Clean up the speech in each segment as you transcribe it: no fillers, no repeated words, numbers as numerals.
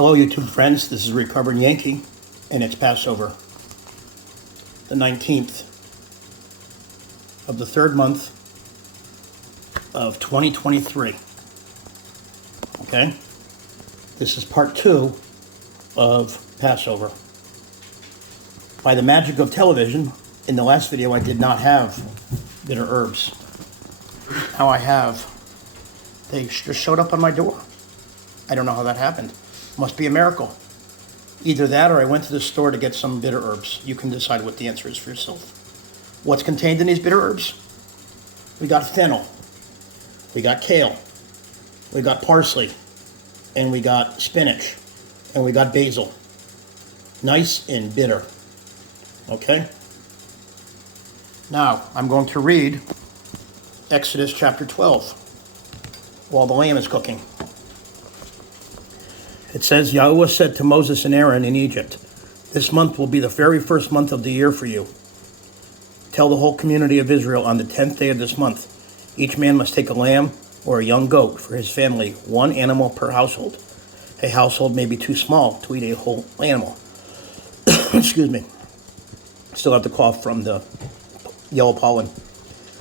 Hello, YouTube friends. This is Recovered Yankee, and it's Passover, the 19th of the third month of 2023. Okay? This is part 2 of Passover. By the magic of television, in the last video I did not have bitter herbs. Now I have. They just showed up on my door. I don't know how that happened. Must be a miracle. Either that or I went to the store to get some bitter herbs. You can decide what the answer is for yourself. What's contained in these bitter herbs? We got fennel. We got kale. We got parsley. And we got spinach. And we got basil. Nice and bitter. Okay? Now, I'm going to read Exodus chapter 12 while the lamb is cooking. It says, Yahweh said to Moses and Aaron in Egypt, "This month will be the very first month of the year for you. Tell the whole community of Israel on the 10th day of this month, each man must take a lamb or a young goat for his family, one animal per household. A household may be too small to eat a whole animal." Excuse me. Still have the cough from the yellow pollen.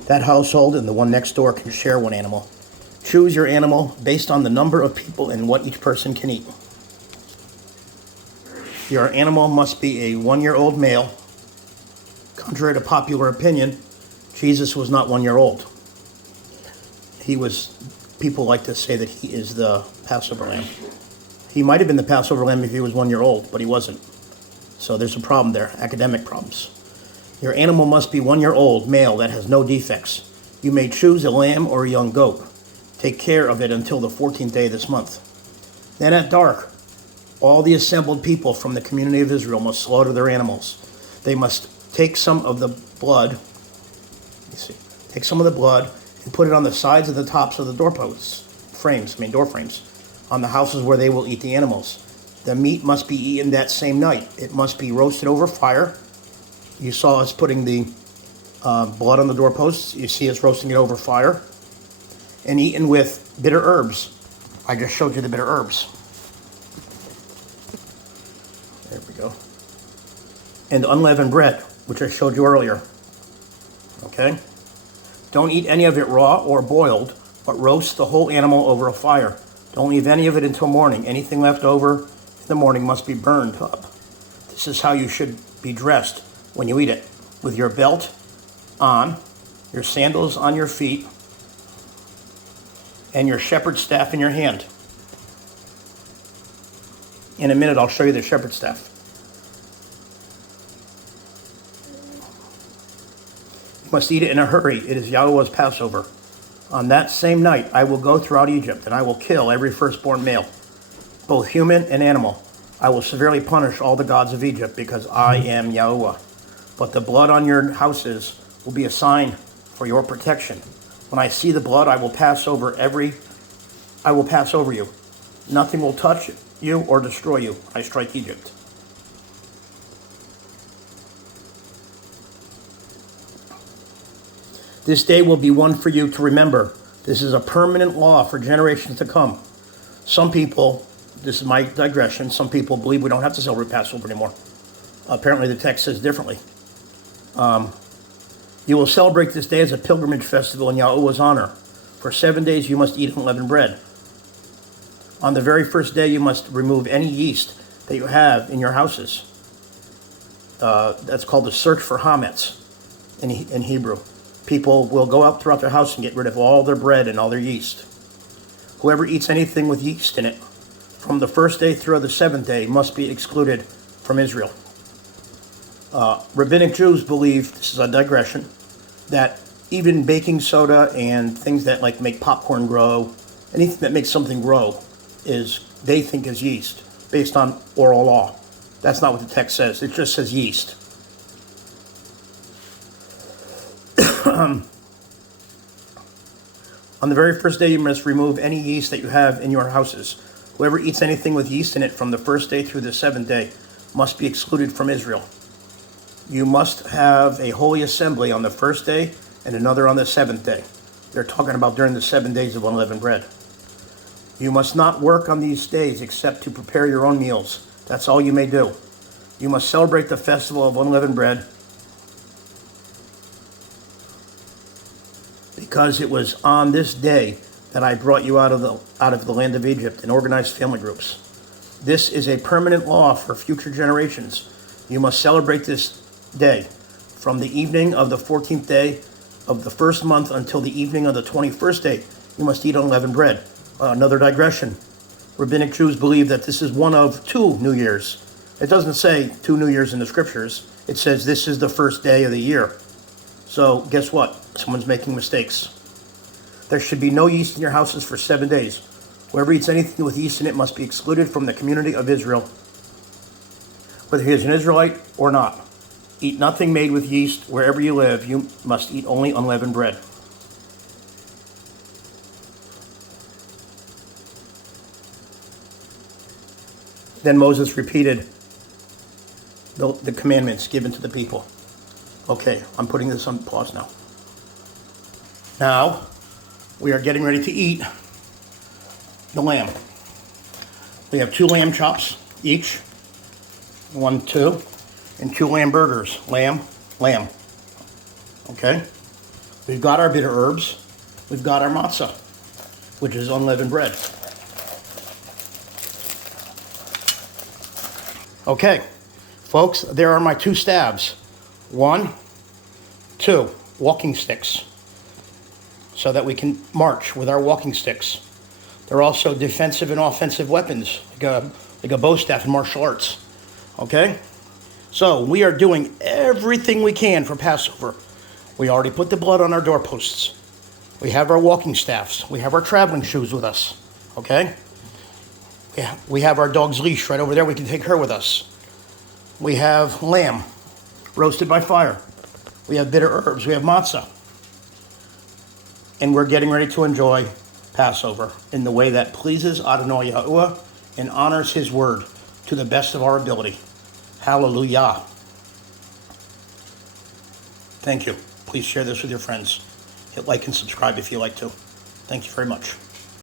That household and the one next door can share one animal. Choose your animal based on the number of people and what each person can eat. Your animal must be a 1-year-old male. Contrary to popular opinion, Jesus was not 1 year old. People like to say that he is the Passover lamb. He might have been the Passover lamb if he was 1 year old, but he wasn't. So there's a problem there, academic problems. Your animal must be 1 year old, male, that has no defects. You may choose a lamb or a young goat. Take care of it until the 14th day of this month. Then at dark, all the assembled people from the community of Israel must slaughter their animals. They must take some of the blood, and put it on the sides of the tops of the door frames, on the houses where they will eat the animals. The meat must be eaten that same night. It must be roasted over fire. You saw us putting the blood on the doorposts. You see us roasting it over fire. And eaten with bitter herbs. I just showed you the bitter herbs. There we go. And unleavened bread, which I showed you earlier. Okay? Don't eat any of it raw or boiled, but roast the whole animal over a fire. Don't leave any of it until morning. Anything left over in the morning must be burned up. This is how you should be dressed when you eat it. With your belt on, your sandals on your feet, and your shepherd's staff in your hand. In a minute, I'll show you the shepherd's staff. You must eat it in a hurry. It is Yahweh's Passover. On that same night, I will go throughout Egypt, and I will kill every firstborn male, both human and animal. I will severely punish all the gods of Egypt, because I am Yahweh. But the blood on your houses will be a sign for your protection. When I see the blood, I will pass over you. Nothing will touch you or destroy you. I strike Egypt. This day will be one for you to remember. This is a permanent law for generations to come. Some people, this is my digression, some people believe we don't have to celebrate Passover anymore. Apparently the text says differently. You will celebrate this day as a pilgrimage festival in Yahweh's honor. For 7 days you must eat unleavened bread. On the very first day you must remove any yeast that you have in your houses. That's called the search for hametz in Hebrew. People will go out throughout their house and get rid of all their bread and all their yeast. Whoever eats anything with yeast in it from the first day through the 7th day must be excluded from Israel. Rabbinic Jews believe, this is a digression, that even baking soda and things that like make popcorn grow, anything that makes something grow, they think is yeast, based on oral law. That's not what the text says. It just says yeast. On the very first day, you must remove any yeast that you have in your houses. Whoever eats anything with yeast in it from the first day through the 7th day must be excluded from Israel. You must have a holy assembly on the first day and another on the 7th day. They're talking about during the 7 days of unleavened bread. You must not work on these days except to prepare your own meals. That's all you may do. You must celebrate the festival of unleavened bread, because it was on this day that I brought you out of the land of Egypt in organized family groups. This is a permanent law for future generations. You must celebrate this day from the evening of the 14th day of the first month until the evening of the 21st day. You must eat unleavened bread. Another digression. Rabbinic Jews believe that this is one of two New Years. It doesn't say two New Years in the scriptures. It says this is the first day of the year. So guess what? Someone's making mistakes. There should be no yeast in your houses for 7 days. Whoever eats anything with yeast in it must be excluded from the community of Israel, whether he is an Israelite or not. Eat nothing made with yeast wherever you live. You must eat only unleavened bread. Then Moses repeated the commandments given to the people. Okay, I'm putting this on pause now. Now, we are getting ready to eat the lamb. We have 2 lamb chops each. 1, 2, and 2 lamb burgers. Lamb. Okay? We've got our bitter herbs. We've got our matzah, which is unleavened bread. Okay, folks, there are my 2 stabs. 1, 2 walking sticks, so that we can march with our walking sticks. They're also defensive and offensive weapons, like a bow staff in martial arts. Okay? So we are doing everything we can for Passover. We already put the blood on our doorposts. We have our walking staffs. We have our traveling shoes with us. Okay? Yeah, we have our dog's leash right over there. We can take her with us. We have lamb roasted by fire. We have bitter herbs. We have matzah. And we're getting ready to enjoy Passover in the way that pleases Adonai Yahuwah and honors his word to the best of our ability. Hallelujah. Thank you. Please share this with your friends. Hit like and subscribe if you like to. Thank you very much.